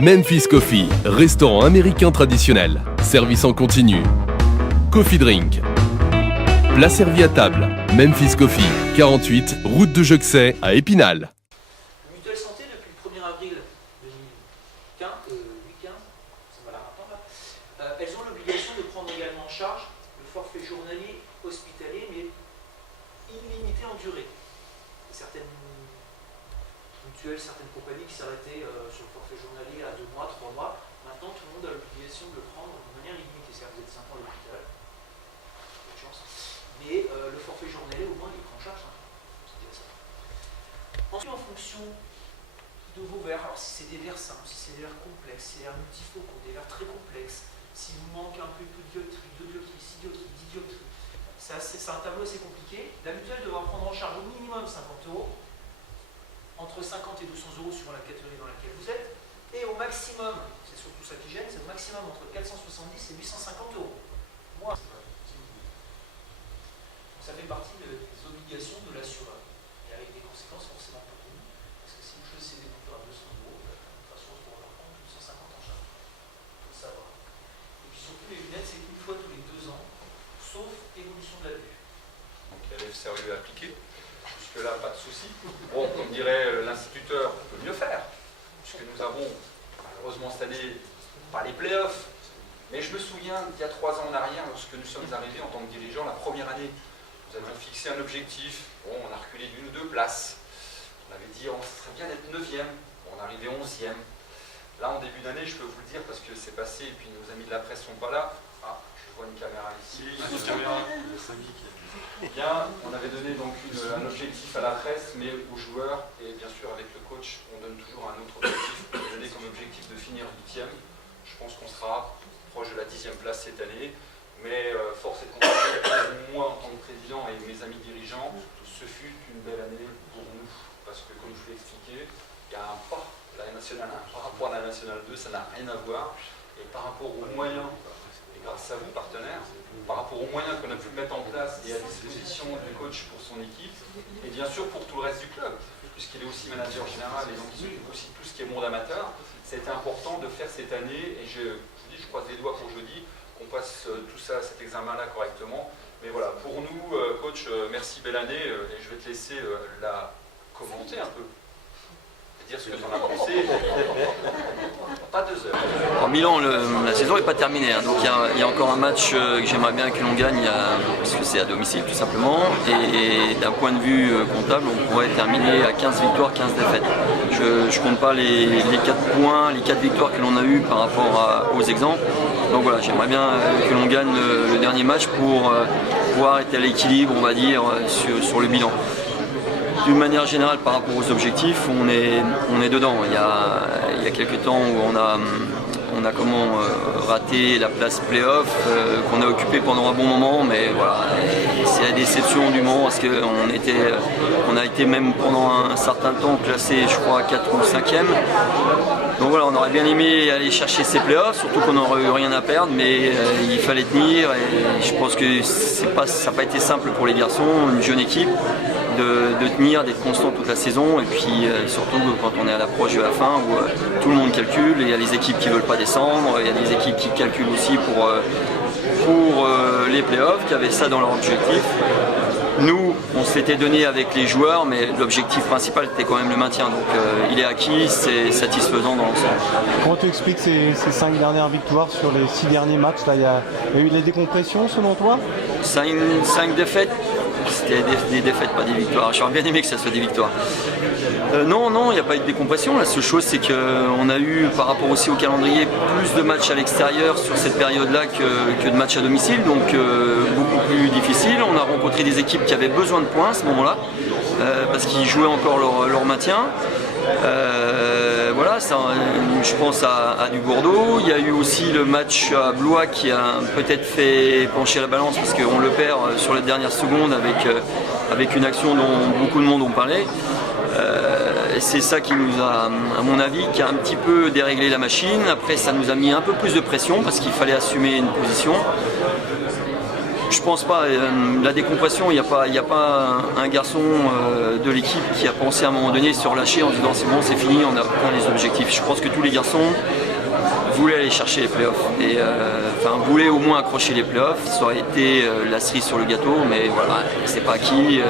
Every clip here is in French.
Memphis Coffee, restaurant américain traditionnel. Service en continu. Coffee Drink. Plat servi à table. Memphis Coffee, 48, route de Juxey à Épinal. Mutuelle Santé, depuis le 1er avril 2015, ça va la rappeler, elles ont l'obligation de prendre également en charge le forfait journalier hospitalier, mais illimité en durée. Certaines mutuelles, certaines compagnies qui s'arrêtaient sur le forfait journalier à 2 mois, 3 mois, maintenant tout le monde a l'obligation de le prendre de manière illimitée. C'est-à-dire que vous êtes 5 ans à l'hôpital, pas de chance, mais le forfait journalier, au moins, il prend en charge 5 ans. C'est déjà ça. Ensuite, en fonction de vos verres, alors si c'est des verres simples, si c'est des verres complexes, si c'est des verres multifocaux, des verres très complexes, si vous manque un peu de dioptrie, 2 dioptries, 6 dioptries, 10 dioptries, c'est un tableau assez compliqué. La mutuelle devra prendre en charge au minimum 50 €, entre 50 et 200 € suivant la catégorie dans laquelle vous êtes, et au maximum, c'est surtout ça qui gêne, c'est au maximum entre 470 et 850 €. Moi, ça fait partie des obligations de l'assureur, et avec des conséquences forcément pas connues, parce que si vous choisissez des monteurs à 200 €, de toute façon, on va leur prendre 250 en charge. Il faut le savoir. Et puis surtout, les lunettes, c'est qu'une fois tous les 2 ans, sauf évolution de la vue. Donc il y a l'FCRU appliqué. Jusque-là, pas de souci. Bon, comme dirait l'instituteur, on peut mieux faire, puisque nous avons, malheureusement cette année, pas les playoffs. Mais je me souviens, il y a 3 ans en arrière, lorsque nous sommes arrivés en tant que dirigeants, la première année, nous avions fixé un objectif. Bon, on a reculé d'1 ou 2 places. On avait dit, oh, ce serait bien d'être 9e. On est arrivé 11e. Là, en début d'année, je peux vous le dire, parce que c'est passé, et puis nos amis de la presse ne sont pas là. Ah, je vois une caméra ici. Une caméra. Bien, on avait donné donc un objectif à la presse, mais aux joueurs, et bien sûr avec le coach, on donne toujours un autre objectif. On a donné comme objectif de finir 8e. Je pense qu'on sera proche de la 10e place cette année, mais force est de constater que moi, en tant que président et mes amis dirigeants, ce fut une belle année pour nous, parce que comme je vous l'ai expliqué, il y a un pas, la Nationale 1 par rapport à la Nationale 2, ça n'a rien à voir, et par rapport aux moyens, et grâce à vous partenaires, par rapport aux moyens qu'on a pu mettre en place et à disposition du coach pour son équipe, et bien sûr pour tout le reste du club, puisqu'il est aussi manager général et donc il s'occupe aussi de tout ce qui est monde amateur, c'était important de faire cette année, et je croise les doigts pour jeudi, qu'on passe tout ça, cet examen-là correctement. Mais voilà, pour nous, coach, merci, belle année, et je vais te laisser la commenter un peu. Dire ce que tu en as pensé. Pas 2 heures. En Milan, la saison n'est pas terminée, hein, donc il y a encore un match que j'aimerais bien que l'on gagne, parce que c'est à domicile tout simplement, et d'un point de vue comptable, on pourrait terminer à 15 victoires, 15 défaites. Je ne compte pas les 4 points, les 4 victoires que l'on a eues par rapport aux exemples. Donc voilà, j'aimerais bien que l'on gagne le dernier match pour pouvoir être à l'équilibre, on va dire, sur le bilan. D'une manière générale, par rapport aux objectifs, on est dedans. Il y a quelques temps où on a raté la place play-off, qu'on a occupé pendant un bon moment, mais voilà, c'est la déception du moment, parce qu'on a été même pendant un certain temps classé, je crois, 4 ou 5e. Donc voilà, on aurait bien aimé aller chercher ces playoffs, surtout qu'on n'aurait eu rien à perdre, mais il fallait tenir, et je pense que ça n'a pas été simple pour les garçons, une jeune équipe, de tenir, d'être constant toute la saison, et puis surtout quand on est à l'approche de la fin où tout le monde calcule, il y a les équipes qui ne veulent pas descendre, il y a des équipes qui calculent aussi pour les playoffs, qui avaient ça dans leur objectif. Nous, on s'était donné avec les joueurs, mais l'objectif principal était quand même le maintien, donc il est acquis, c'est satisfaisant dans l'ensemble. Comment tu expliques ces 5 dernières victoires sur les 6 derniers matchs là, il y a eu des décompressions selon toi? 5 défaites. C'était des défaites, pas des victoires. J'aurais bien aimé que ça soit des victoires. Non, il n'y a pas eu de décompression. La seule chose, c'est qu'on a eu, par rapport aussi au calendrier, plus de matchs à l'extérieur sur cette période-là que de matchs à domicile, donc beaucoup plus difficile. On a rencontré des équipes qui avaient besoin de points à ce moment-là, parce qu'ils jouaient encore leur maintien. Voilà, ça, je pense à du Bordeaux. Il y a eu aussi le match à Blois qui a peut-être fait pencher la balance, parce qu'on le perd sur la dernière seconde avec une action dont beaucoup de monde ont parlé. C'est ça qui nous a, à mon avis, qui a un petit peu déréglé la machine. Après, ça nous a mis un peu plus de pression parce qu'il fallait assumer une position. Je pense pas. La décompression, il n'y a pas un garçon de l'équipe qui a pensé à un moment donné se relâcher en disant c'est bon, c'est fini, on a atteint les objectifs. Je pense que tous les garçons voulaient aller chercher les playoffs et voulaient au moins accrocher les playoffs. Ça aurait été la cerise sur le gâteau, mais voilà, c'est pas acquis.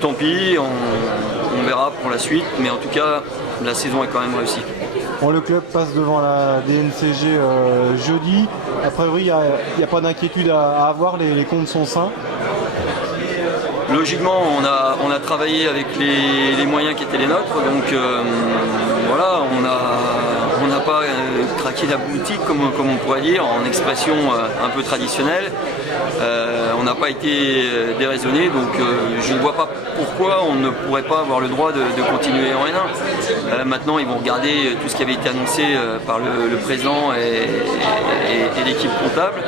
Tant pis, on verra pour la suite, mais en tout cas, la saison est quand même réussie. Bon, le club passe devant la DNCG jeudi. A priori, il n'y a pas d'inquiétude à avoir, les comptes sont sains. Logiquement, on a travaillé avec les moyens qui étaient les nôtres, donc voilà, on n'a pas craqué la boutique, comme on pourrait dire, en expression un peu traditionnelle. On n'a pas été déraisonné, donc je ne vois pas pourquoi on ne pourrait pas avoir le droit de continuer en N1. Maintenant, ils vont regarder tout ce qui avait été annoncé par le président et l'équipe comptable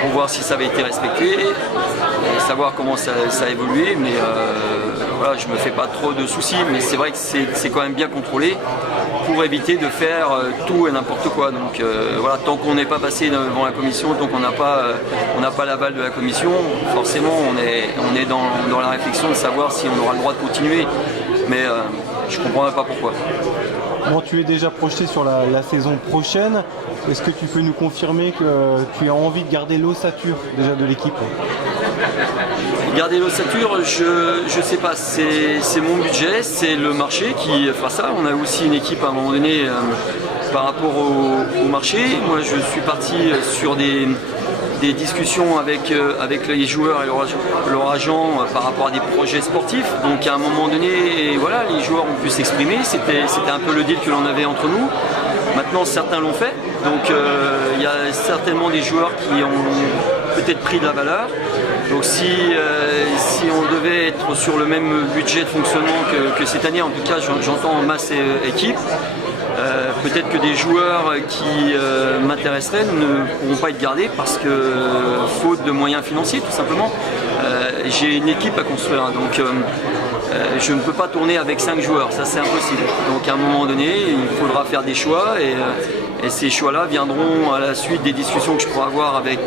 pour voir si ça avait été respecté et savoir comment ça a évolué. Mais voilà, je ne me fais pas trop de soucis, mais c'est vrai que c'est quand même bien contrôlé pour éviter de faire tout et n'importe quoi. Donc voilà, tant qu'on n'est pas passé devant la commission, tant qu'on n'a pas l'aval de la commission, forcément on est dans la réflexion de savoir si on aura le droit de continuer. Mais je ne comprendrai pas pourquoi. Bon, tu es déjà projeté sur la saison prochaine. Est-ce que tu peux nous confirmer que tu as envie de garder l'ossature déjà de l'équipe? Garder l'ossature, je sais pas, c'est mon budget, c'est le marché qui fera ça. On a aussi une équipe à un moment donné par rapport au marché. Moi je suis parti sur des discussions avec les joueurs et leur agent par rapport à des projets sportifs. Donc à un moment donné, voilà, les joueurs ont pu s'exprimer. C'était un peu le deal que l'on avait entre nous. Maintenant, certains l'ont fait. Donc il y a certainement des joueurs qui ont peut-être pris de la valeur. Donc si on devait être sur le même budget de fonctionnement que cette année, en tout cas j'entends masse équipe, peut-être que des joueurs qui m'intéresseraient ne pourront pas être gardés parce que faute de moyens financiers tout simplement. J'ai une équipe à construire, donc je ne peux pas tourner avec 5 joueurs, ça c'est impossible. Donc à un moment donné, il faudra faire des choix et ces choix-là viendront à la suite des discussions que je pourrai avoir avec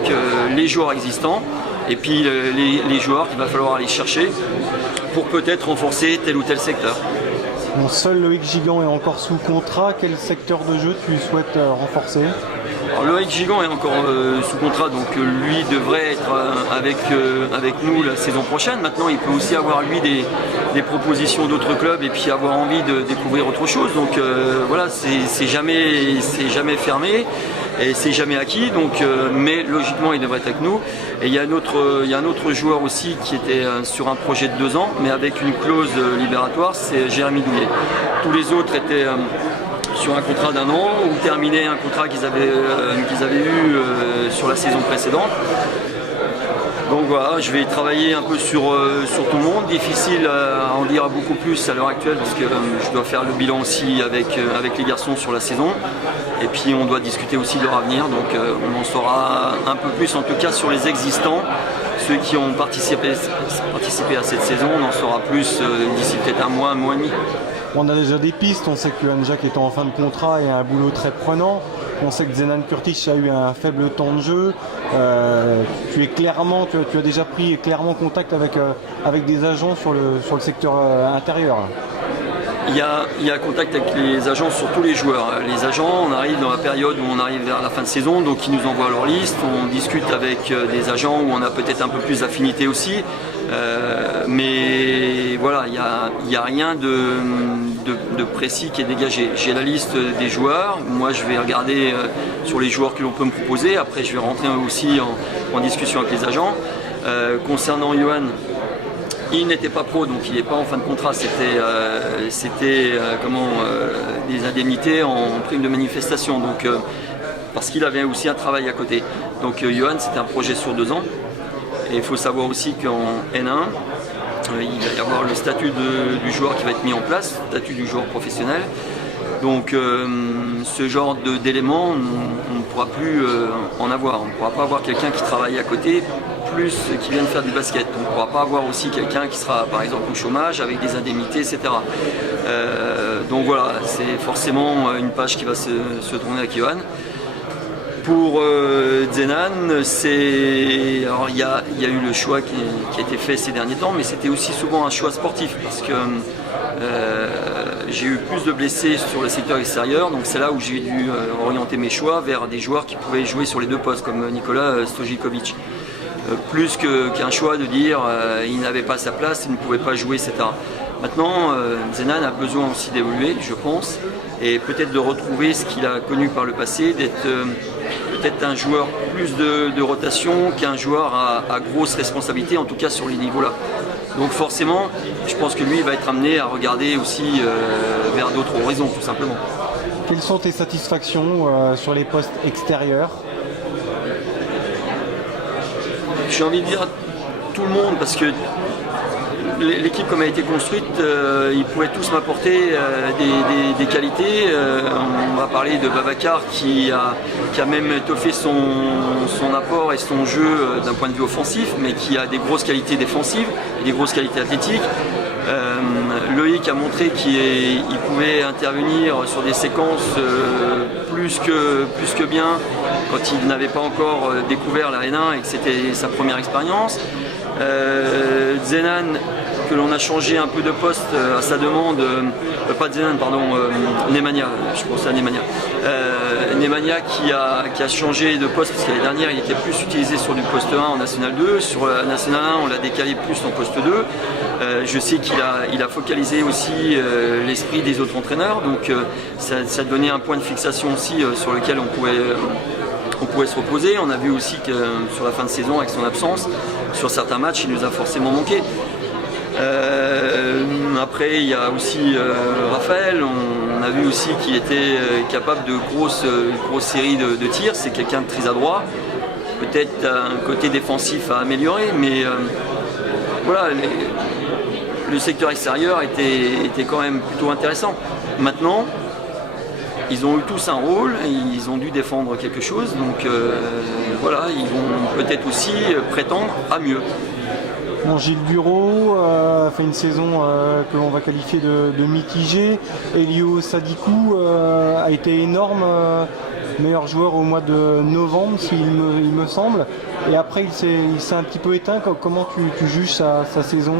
les joueurs existants et puis les joueurs qu'il va falloir aller chercher pour peut-être renforcer tel ou tel secteur. Bon, seul Loïc Gigant est encore sous contrat. Quel secteur de jeu tu souhaites renforcer? Alors, Loïc Gigant est encore sous contrat, donc lui devrait être avec nous la saison prochaine. Maintenant, il peut aussi avoir lui des propositions d'autres clubs et puis avoir envie de découvrir autre chose. Donc voilà, c'est jamais fermé et c'est jamais acquis. Donc, mais logiquement, il devrait être avec nous. Et il y a un autre joueur aussi qui était sur un projet de 2 ans, mais avec une clause libératoire, c'est Jérémy Douillet. Tous les autres étaient sur un contrat d'1 an ou terminaient un contrat qu'ils avaient eu sur la saison précédente. Donc voilà, je vais travailler un peu sur tout le monde. Difficile à en dire beaucoup plus à l'heure actuelle parce que je dois faire le bilan aussi avec les garçons sur la saison. Et puis on doit discuter aussi de leur avenir. Donc on en saura un peu plus en tout cas sur les existants. Ceux qui ont participé à cette saison, on en saura plus d'ici peut-être un mois et demi. On a déjà des pistes, on sait que Johan Jacques est en fin de contrat et a un boulot très prenant. On sait que Zenan Kurtic a eu un faible temps de jeu. Tu as déjà pris clairement contact avec des agents sur le secteur intérieur. Il y a contact avec les agents sur tous les joueurs. Les agents, on arrive dans la période où on arrive vers la fin de saison, donc ils nous envoient leur liste, on discute avec des agents où on a peut-être un peu plus d'affinité aussi. Mais voilà, il n'y a rien de précis qui est dégagé. J'ai la liste des joueurs, moi je vais regarder sur les joueurs que l'on peut me proposer, après je vais rentrer aussi en discussion avec les agents. Concernant Johan, il n'était pas pro, donc il n'est pas en fin de contrat, c'était des indemnités en prime de manifestation, donc, parce qu'il avait aussi un travail à côté. Donc Johan, c'était un projet sur 2 ans. Et il faut savoir aussi qu'en N1, il va y avoir le statut du joueur qui va être mis en place, le statut du joueur professionnel. Donc ce genre d'éléments, on ne pourra plus en avoir. On ne pourra pas avoir quelqu'un qui travaille à côté, plus qui vient de faire du basket. On ne pourra pas avoir aussi quelqu'un qui sera par exemple au chômage avec des indemnités, etc. Donc voilà, c'est forcément une page qui va se tourner avec Johan. Pour Zenan, alors il y a eu le choix qui a été fait ces derniers temps, mais c'était aussi souvent un choix sportif parce que j'ai eu plus de blessés sur le secteur extérieur, donc c'est là où j'ai dû orienter mes choix vers des joueurs qui pouvaient jouer sur les deux postes, comme Nikola Stojikovic. Plus qu'un choix de dire il n'avait pas sa place, il ne pouvait pas jouer, etc. Maintenant, Zenan a besoin aussi d'évoluer, je pense, et peut-être de retrouver ce qu'il a connu par le passé, d'être peut-être un joueur plus de rotation qu'un joueur à grosse responsabilité, en tout cas sur les niveaux-là. Donc forcément, je pense que lui il va être amené à regarder aussi vers d'autres horizons, tout simplement. Quelles sont tes satisfactions sur les postes extérieurs? J'ai envie de dire tout le monde, parce que l'équipe comme elle a été construite, ils pouvaient tous m'apporter des qualités. On va parler de Babacar qui a même étoffé son apport et son jeu d'un point de vue offensif, mais qui a des grosses qualités défensives, des grosses qualités athlétiques. Loïc a montré qu'il pouvait intervenir sur des séquences plus que bien quand il n'avait pas encore découvert la N1 et que c'était sa première expérience. Zenan, que l'on a changé un peu de poste à sa demande, pas Zenan, pardon, Nemanja, je pense à Nemanja. Nemanja qui a changé de poste parce que l'année dernière il était plus utilisé sur du poste 1 en National 2, sur la National 1 on l'a décalé plus en poste 2. Je sais qu'il a focalisé aussi l'esprit des autres entraîneurs, donc ça donnait un point de fixation aussi sur lequel on pouvait se reposer. On a vu aussi que sur la fin de saison, avec son absence, sur certains matchs, il nous a forcément manqué. Après, il y a aussi Raphaël. On a vu aussi qu'il était capable de grosses séries de tirs. C'est quelqu'un de très adroit. Peut-être un côté défensif à améliorer, mais voilà, le secteur extérieur était quand même plutôt intéressant. Maintenant, ils ont eu tous un rôle, ils ont dû défendre quelque chose, donc voilà, ils vont peut-être aussi prétendre à mieux. Bon, Gilles Bureau a fait une saison que l'on va qualifier de mitigée. Elio Sadikou a été énorme, meilleur joueur au mois de novembre, il me semble. Et après, il s'est un petit peu éteint. Comment tu juges sa saison ?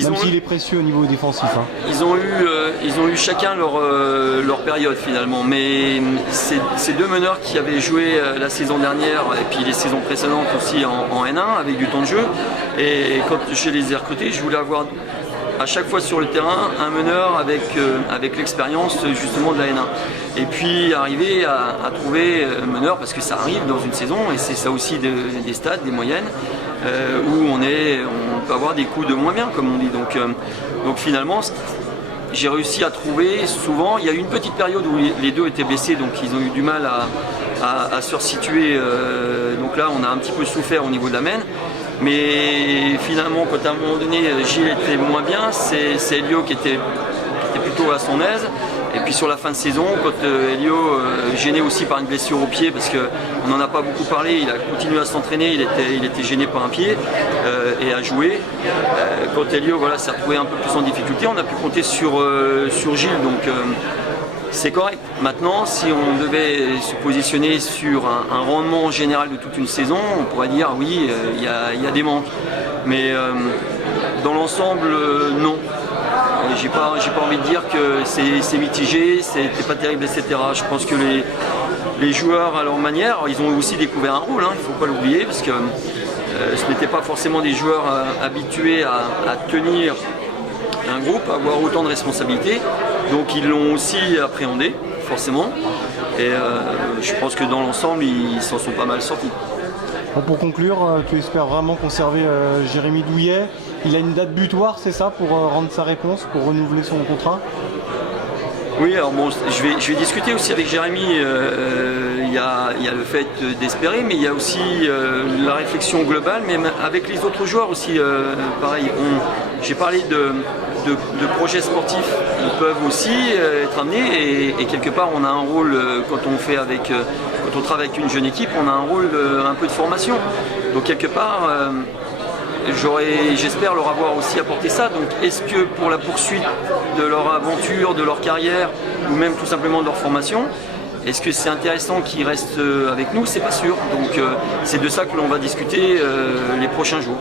Même s'il est précieux au niveau défensif. Hein. Ils ont eu chacun leur période finalement, mais ces deux meneurs qui avaient joué la saison dernière et puis les saisons précédentes aussi en N1 avec du temps de jeu, et quand je les ai recrutés, je voulais avoir à chaque fois sur le terrain un meneur avec l'expérience justement de la N1. Et puis arriver à trouver un meneur, parce que ça arrive dans une saison, et c'est ça aussi des stades, des moyennes, où on peut avoir des coups de moins bien, comme on dit. Donc finalement, j'ai réussi à trouver souvent. Il y a eu une petite période où les deux étaient blessés, donc ils ont eu du mal à se resituer. Donc là, on a un petit peu souffert au niveau de la main. Mais finalement, quand à un moment donné, Gilles était moins bien, c'est Elio qui était plutôt à son aise. Et puis sur la fin de saison, quand Elio, gêné aussi par une blessure au pied, parce qu'on n'en a pas beaucoup parlé, il a continué à s'entraîner, il était gêné par un pied et à jouer. Quand Elio s'est retrouvé un peu plus en difficulté, on a pu compter sur Gilles, donc c'est correct. Maintenant, si on devait se positionner sur un rendement général de toute une saison, on pourrait dire oui, il y a des manques. Mais dans l'ensemble, non. J'ai pas envie de dire que c'est mitigé, c'était pas terrible, etc. Je pense que les joueurs, à leur manière, ils ont aussi découvert un rôle, il ne faut pas l'oublier, parce que ce n'étaient pas forcément des joueurs habitués à tenir un groupe, à avoir autant de responsabilités. Donc ils l'ont aussi appréhendé, forcément. Et je pense que dans l'ensemble, ils s'en sont pas mal sortis. Bon, pour conclure, tu espères vraiment conserver Jérémy Douillet. Il a une date butoir, c'est ça, pour rendre sa réponse, pour renouveler son contrat ? Oui, alors bon, je vais discuter aussi avec Jérémy. Il y a le fait d'espérer, mais il y a aussi la réflexion globale, mais avec les autres joueurs aussi, pareil. J'ai parlé de projets sportifs, ils peuvent aussi être amenés, et quelque part on a un rôle quand on travaille avec une jeune équipe, on a un rôle un peu de formation. Donc quelque part, j'espère leur avoir aussi apporté ça. Donc est-ce que pour la poursuite de leur aventure, de leur carrière, ou même tout simplement de leur formation, Est-ce que c'est intéressant qu'il reste avec nous? C'est pas sûr. Donc c'est de ça que l'on va discuter les prochains jours.